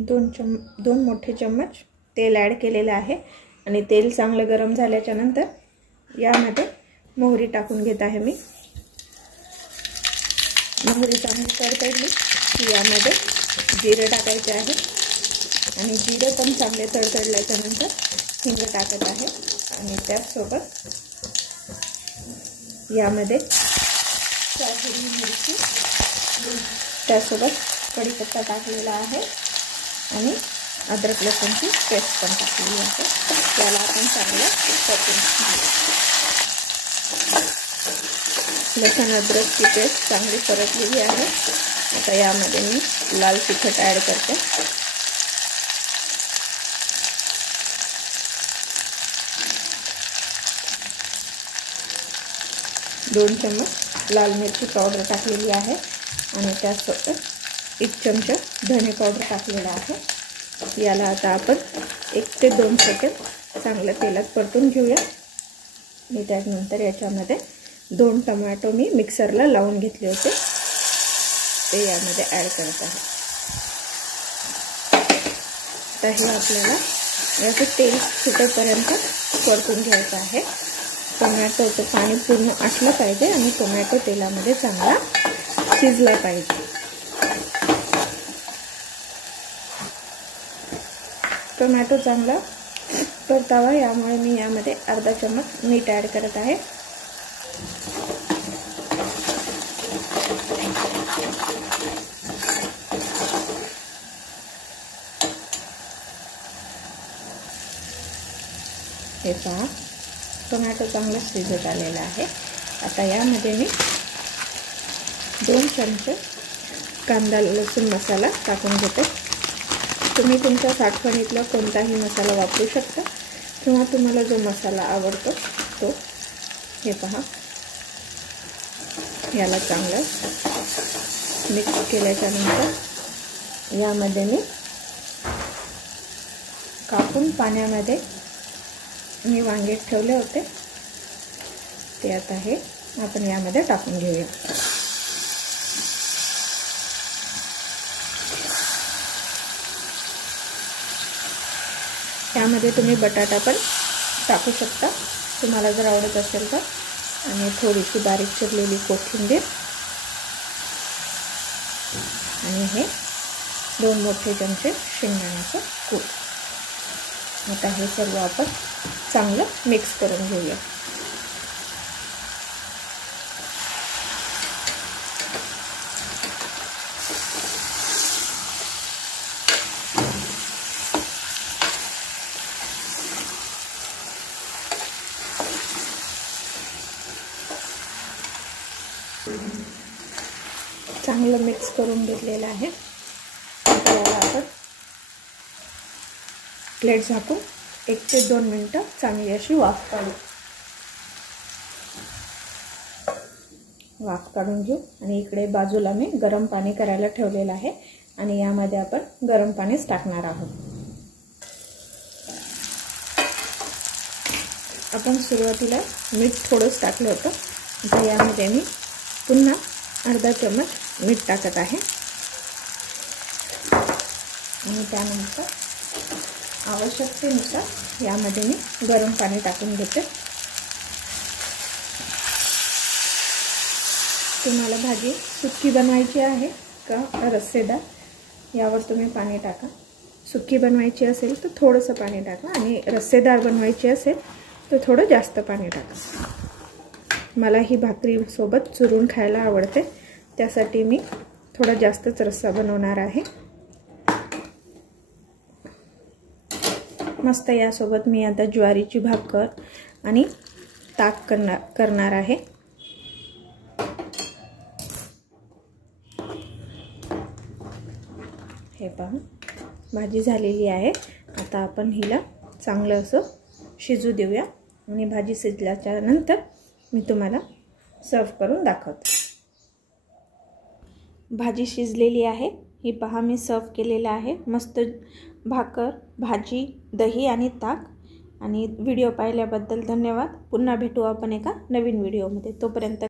दोन मोठे चम्मच तेल ॲड केलेलं आहे आणि तेल चांगलं गरम झाल्याच्या नंतर यामध्ये मोहरी टाकून घेत आहे मी। मोहरी चांगली तडतडली की यामध्ये जिरे टाकायचे आहे आणि जिरे पण चांगले तडतडल्याच्या नंतर हिंग टाकत आहे आणि त्याचसोबत यामध्ये हिरवी मिरची, त्यासोबत कढीपत्ता टाकलेला आहे आणि अद्रक लसूणची पेस्ट पण टाकलेली आहे। याला आपण चांगलं परतून घेऊया। लसूण अद्रकची पेस्ट चांगली परतलेली आहे। आता यामध्ये मी लाल तिखट ॲड करते। दोन चम्मच लाल मिरची पावडर टाकलेली आहे आणि त्यासोबत 1 चमचा धने पावडर टाकलेला आहे। याला आता आपण 1 ते 2 सेकंद चांगलं तेलात परतून घेऊया। आणि त्यानंतर याच्यामध्ये 2 टोमॅटो मी मिक्सरला लावून घेतले होते ते यामध्ये ॲड करत आहे। आता हे आपल्याला याचे तेल सुटेपर्यंत परतून घ्यायचं आहे। टोमॅटोचं पाणी पूर्ण आटलं पाहिजे आणि टोमॅटो तेलामध्ये चांगला शिजला पाहिजे। टोमॅटो चांगला परतावा यामुळे मी यामध्ये अर्धा चम्मच मीठ ॲड करत आहे। हे पहा टोमॅटो चांगला शिजत आलेला आहे। आता यामध्ये मी 2 चमचे कांदा लसूण मसाला टाकून घेते। तुम्ही तुमच्या साठवणीतला कोणताही मसाला वापरू शकता किंवा तुम्हाला जो मसाला आवडतो तो। हे पहा याला चांगलं मिक्स केल्याच्या नंतर यामध्ये मी कापून पाण्यामध्ये मी वांगे ठेवले होते ते आता हे आपण यामध्ये टाकून घेऊया। यामध्ये तुम्ही बटाटा पण टाकू शकता तुम्हाला जर आवडत असेल तर, आणि थोडीशी बारीक चिरलेली कोथिंबीर आणि हे 2 मोठे चमचे शेंगदाण्याचं कूट। आता हे सर्व आपण चांगलं मिक्स करून घेऊया। चांगलं मिक्स करून घेतलेलं आहे। आता याला आपण प्लेट झाकून 1 ते 2 मिनिटं चांगली अशी वाफ काढून घेऊ। आणि इकडे बाजूला मी गरम पाणी करायला ठेवलेलं आहे आणि यामध्ये आपण गरम पाणीच टाकणार आहोत। आपण सुरुवातीला मीठ थोडंच टाकलं होतं, तर यामध्ये मी पुन्हा अर्धा चम्मच मीठ टाकत आहे आणि त्यानंतर आवश्यकतेनुसार यामध्ये मी गरम पाणी टाकून घेते। तुम्हाला भाजी सुकी बनवायची आहे का रस्सेदार यावर तुम्ही पाणी टाका। सुकी बनवायची असेल तर थोडंसं पाणी टाका आणि रस्सेदार बनवायची असेल तर थोडं जास्त पाणी टाका। मला ही भाकरी सोबत चुरून खायला आवडते, त्यासाठी मी थोडा जास्तच रस्सा बनवणार आहे। मस्त यासोबत मी आता ज्वारीची भाकर आणि ताक करणार आहे। हे पहा भाजी झालेली आहे। आता आपण हिला चांगलं असं शिजू देऊया आणि भाजी शिजल्याच्या नंतर मी तुम्हाला सर्व करून दाखवते। भाजी शिजलेली आहे, ही पहा मी सर्व केलेलं आहे। मस्त भाकर, भाजी, दही आणि ताक। आणि व्हिडिओ पाहिल्याबद्दल धन्यवाद। पुन्हा भेटू आपण एका नवीन व्हिडिओमध्ये। तोपर्यंत